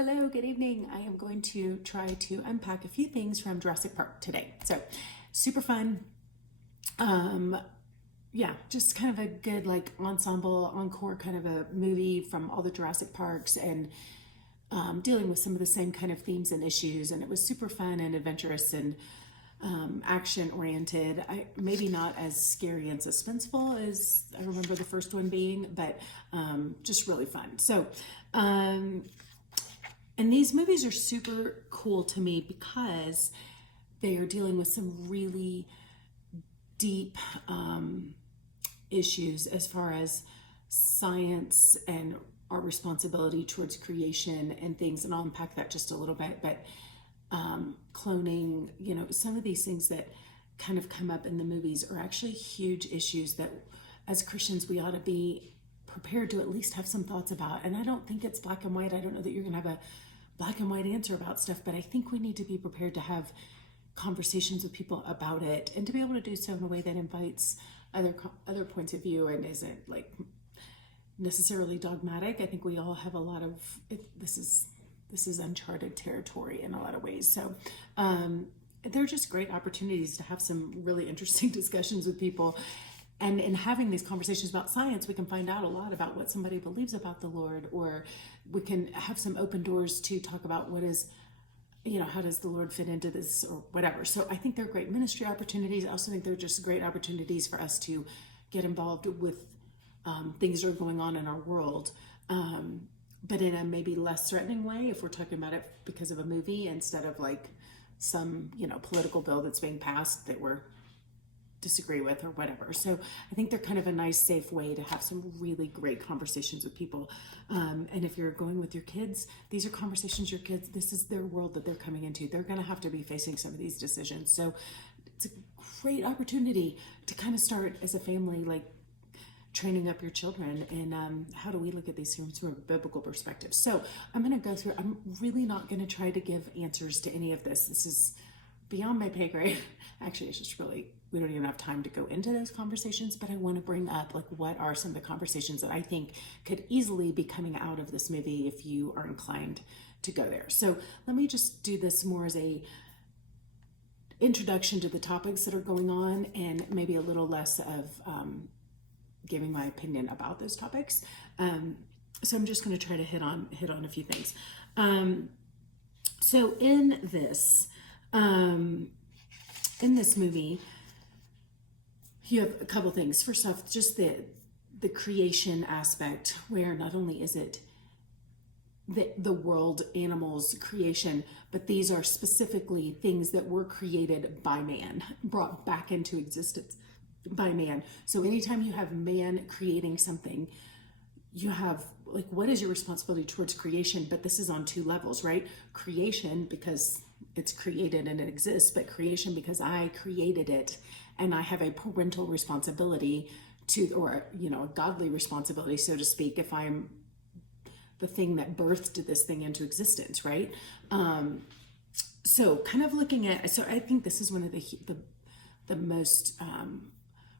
Hello, good evening. I am going to try to unpack a few things from Jurassic Park today. So, super fun. Um, yeah, just kind of a good like ensemble, encore kind of a movie from all the Jurassic Parks and dealing with some of the same kind of themes and issues. And it was super fun and adventurous and action oriented. Maybe not as scary and suspenseful as I remember the first one being, but just really fun. So, and these movies are super cool to me because they are dealing with some really deep issues as far as science and our responsibility towards creation and things. And I'll unpack that just a little bit. But cloning, some of these things that kind of come up in the movies are actually huge issues that as Christians we ought to be prepared to at least have some thoughts about. And I don't think it's black and white. I don't know that you're going to have a black and white answer about stuff, but I think we need to be prepared to have conversations with people about it and to be able to do so in a way that invites other points of view and isn't like necessarily dogmatic. I think we all have a lot of this is uncharted territory in a lot of ways. So they're just great opportunities to have some really interesting discussions with people. And in having these conversations about science, we can find out a lot about what somebody believes about the Lord, or we can have some open doors to talk about how does the Lord fit into this or whatever. So I think they're great ministry opportunities. I also think they're just great opportunities for us to get involved with things that are going on in our world, but in a maybe less threatening way if we're talking about it because of a movie instead of like some, political bill that's being passed that we're disagree with or whatever. So I think they're kind of a nice, safe way to have some really great conversations with people. And if you're going with your kids, these are conversations your kids, this is their world that they're coming into. They're going to have to be facing some of these decisions. So it's a great opportunity to kind of start as a family, like training up your children and how do we look at these things from a biblical perspective. So I'm going to go through, I'm really not going to try to give answers to any of this. This is beyond my pay grade. Actually, it's just really, we don't even have time to go into those conversations, but I want to bring up like what are some of the conversations that I think could easily be coming out of this movie if you are inclined to go there. So let me just do this more as a introduction to the topics that are going on and maybe a little less of giving my opinion about those topics. So I'm just going to try to hit on a few things. So in this movie, you have a couple things. First off, just the creation aspect, where not only is it the world, animals, creation, but these are specifically things that were created by man, brought back into existence by man. So anytime you have man creating something, you have like, what is your responsibility towards creation? But this is on two levels, right? Creation because it's created and it exists, but creation because I created it and I have a parental responsibility or a godly responsibility, so to speak, if I'm the thing that birthed this thing into existence, right? So kind of looking at, so I think this is one of the most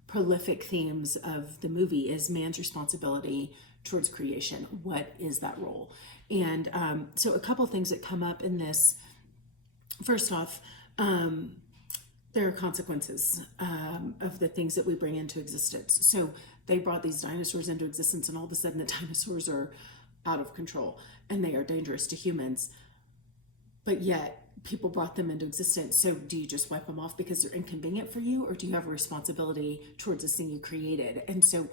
prolific themes of the movie is man's responsibility towards creation. What is that role? And so a couple of things that come up in this. First off, there are consequences of the things that we bring into existence. So they brought these dinosaurs into existence, and all of a sudden the dinosaurs are out of control and they are dangerous to humans. But yet people brought them into existence. So do you just wipe them off because they're inconvenient for you, or do you have a responsibility towards this thing you created? And so,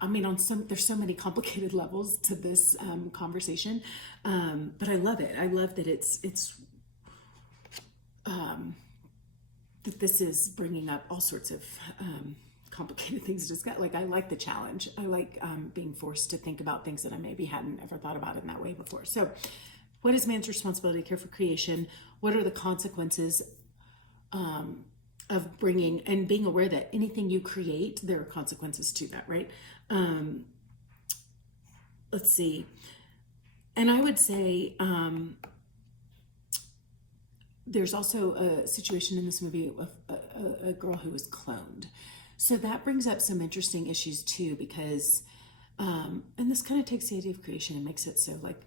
I mean, there's so many complicated levels to this conversation, but I love it. I love that it's that this is bringing up all sorts of complicated things to discuss. Like, I like the challenge. I like being forced to think about things that I maybe hadn't ever thought about in that way before. So what is man's responsibility to care for creation? What are the consequences of bringing and being aware that anything you create, there are consequences to that, right? Let's see. And I would say there's also a situation in this movie of a girl who was cloned. So that brings up some interesting issues too, because, and this kind of takes the idea of creation and makes it so like,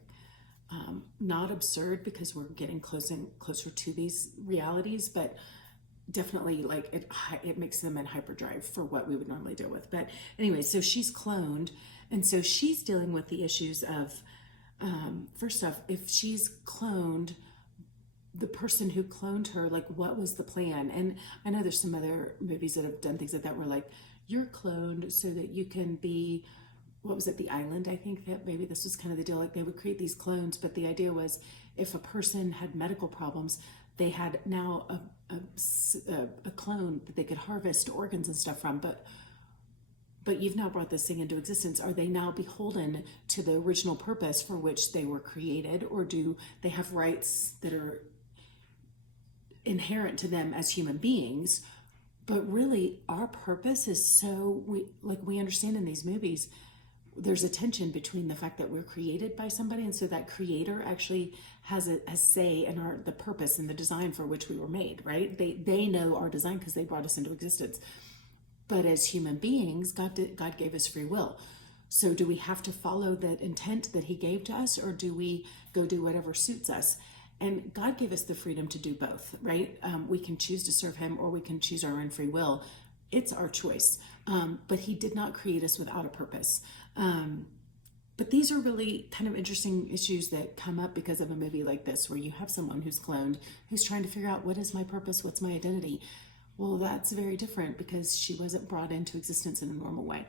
not absurd because we're getting closer to these realities, but definitely like it makes them in hyperdrive for what we would normally deal with. But anyway, so she's cloned, and so she's dealing with the issues of first off, if she's cloned, the person who cloned her, like what was the plan? And I know there's some other movies that have done things like that where like you're cloned so that you can be, what was it, The Island? I think that maybe this was kind of the deal. Like they would create these clones, but the idea was if a person had medical problems, they had now a clone that they could harvest organs and stuff from. But you've now brought this thing into existence. Are they now beholden to the original purpose for which they were created, or do they have rights that are inherent to them as human beings? But really, our purpose is so we understand in these movies. There's a tension between the fact that we're created by somebody, and so that creator actually has a say in the purpose and the design for which we were made, right? They know our design because they brought us into existence. But as human beings, God gave us free will. So do we have to follow that intent that he gave to us, or do we go do whatever suits us? And God gave us the freedom to do both, right? We can choose to serve him, or we can choose our own free will. It's our choice. But he did not create us without a purpose. But these are really kind of interesting issues that come up because of a movie like this, where you have someone who's cloned, who's trying to figure out, what is my purpose? What's my identity? Well, that's very different because she wasn't brought into existence in a normal way.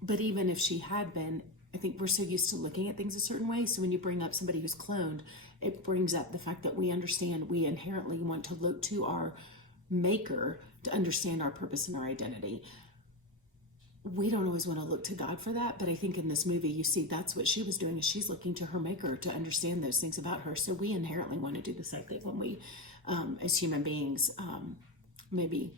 But even if she had been, I think we're so used to looking at things a certain way. So when you bring up somebody who's cloned, it brings up the fact that we understand we inherently want to look to our maker to understand our purpose and our identity. We don't always want to look to God for that, but I think in this movie, you see that's what she was doing, is she's looking to her maker to understand those things about her. So we inherently want to do the same thing when we, as human beings, maybe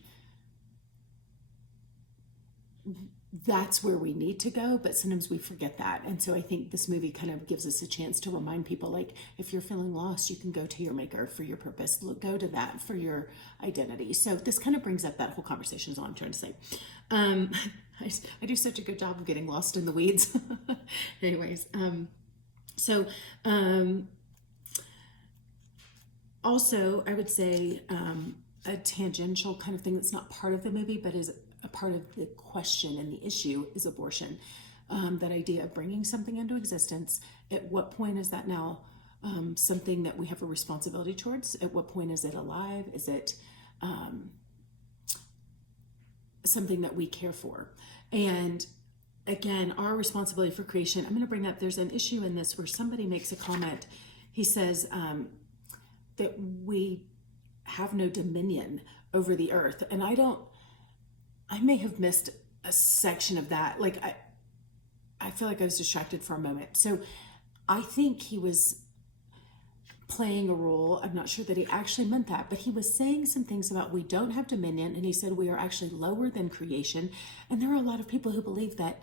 that's where we need to go, but sometimes we forget that. And so I think this movie kind of gives us a chance to remind people, like, if you're feeling lost, you can go to your maker for your purpose. Go to that for your identity. So this kind of brings up that whole conversation, is all I'm trying to say. I do such a good job of getting lost in the weeds. Anyways, also I would say a tangential kind of thing that's not part of the movie, but is a part of the question and the issue, is abortion. That idea of bringing something into existence. At what point is that now something that we have a responsibility towards? At what point is it alive? Is it something that we care for? And again, our responsibility for creation, I'm going to bring up, there's an issue in this where somebody makes a comment. He says that we have no dominion over the earth. And I may have missed a section of that. Like, I feel like I was distracted for a moment. So I think he was playing a role. I'm not sure that he actually meant that, but he was saying some things about we don't have dominion, and he said we are actually lower than creation. And there are a lot of people who believe that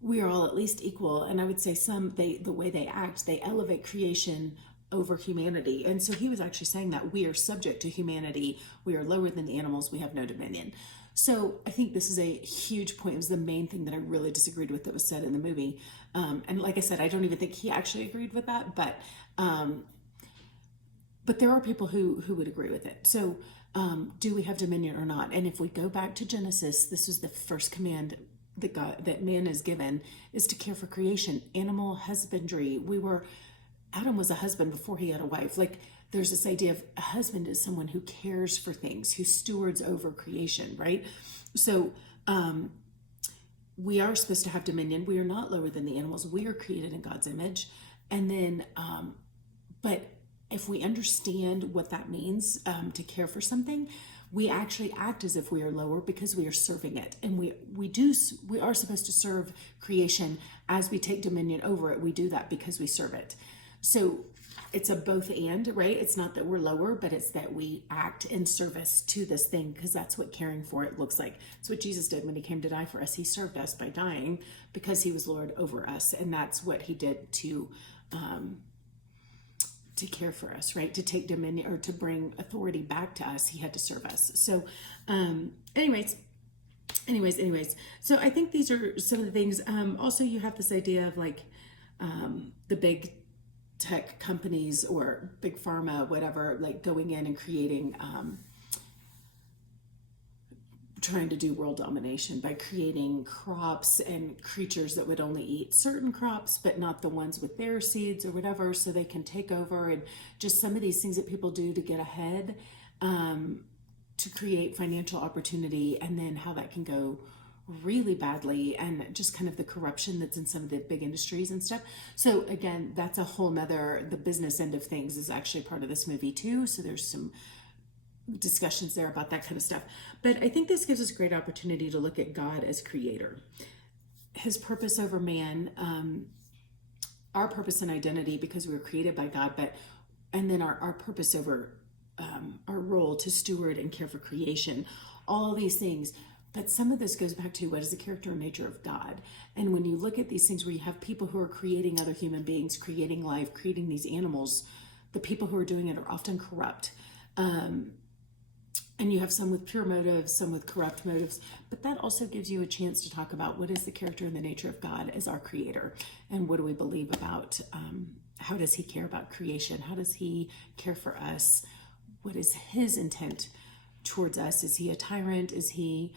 we are all at least equal. And I would say the way they act, they elevate creation over humanity. And so he was actually saying that we are subject to humanity. We are lower than the animals. We have no dominion. So I think this is a huge point. It was the main thing that I really disagreed with that was said in the movie. And like I said, I don't even think he actually agreed with that, but there are people who would agree with it. So do we have dominion or not? And if we go back to Genesis, this was the first command that man is given, is to care for creation, animal husbandry. Adam was a husband before he had a wife. Like, there's this idea of a husband is someone who cares for things, who stewards over creation, right? So we are supposed to have dominion. We are not lower than the animals. We are created in God's image. And then, but if we understand what that means to care for something, we actually act as if we are lower because we are serving it. And we are supposed to serve creation as we take dominion over it. We do that because we serve it. So it's a both and, right? It's not that we're lower, but it's that we act in service to this thing, because that's what caring for it looks like. It's what Jesus did when he came to die for us. He served us by dying because he was Lord over us. And that's what he did to care for us, right? To take dominion, or to bring authority back to us. He had to serve us. So anyways, anyways, so I think these are some of the things. Also, you have this idea of like the big tech companies or big pharma, whatever, like going in and creating, trying to do world domination by creating crops and creatures that would only eat certain crops, but not the ones with their seeds or whatever, so they can take over. And just some of these things that people do to get ahead, to create financial opportunity, and then how that can go really badly, and just kind of the corruption that's in some of the big industries and stuff. So again, that's a whole nother, the business end of things is actually part of this movie too. So there's some discussions there about that kind of stuff. But I think this gives us great opportunity to look at God as creator, his purpose over man, our purpose and identity because we were created by God, and then our purpose over our role to steward and care for creation, all these things. But some of this goes back to what is the character and nature of God. And when you look at these things where you have people who are creating other human beings, creating life, creating these animals, the people who are doing it are often corrupt. And you have some with pure motives, some with corrupt motives. But that also gives you a chance to talk about what is the character and the nature of God as our creator. And what do we believe about, how does he care about creation? How does he care for us? What is his intent towards us? Is he a tyrant? Is he,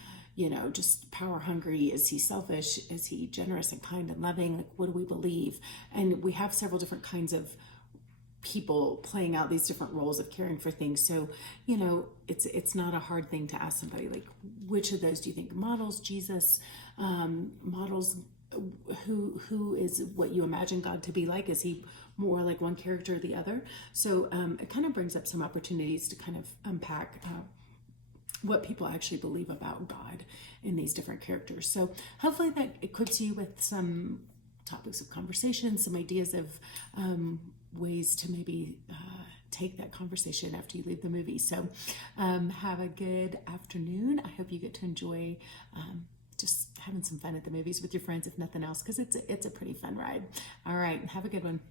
just power hungry? Is he selfish? Is he generous and kind and loving? Like, what do we believe? And we have several different kinds of people playing out these different roles of caring for things. So, it's not a hard thing to ask somebody, like, which of those do you think models Jesus, models who is what you imagine God to be like? Is he more like one character or the other? So it kind of brings up some opportunities to kind of unpack what people actually believe about God in these different characters. So hopefully that equips you with some topics of conversation, some ideas of ways to maybe take that conversation after you leave the movie. So have a good afternoon. I hope you get to enjoy just having some fun at the movies with your friends, if nothing else, because it's a pretty fun ride. All right, have a good one.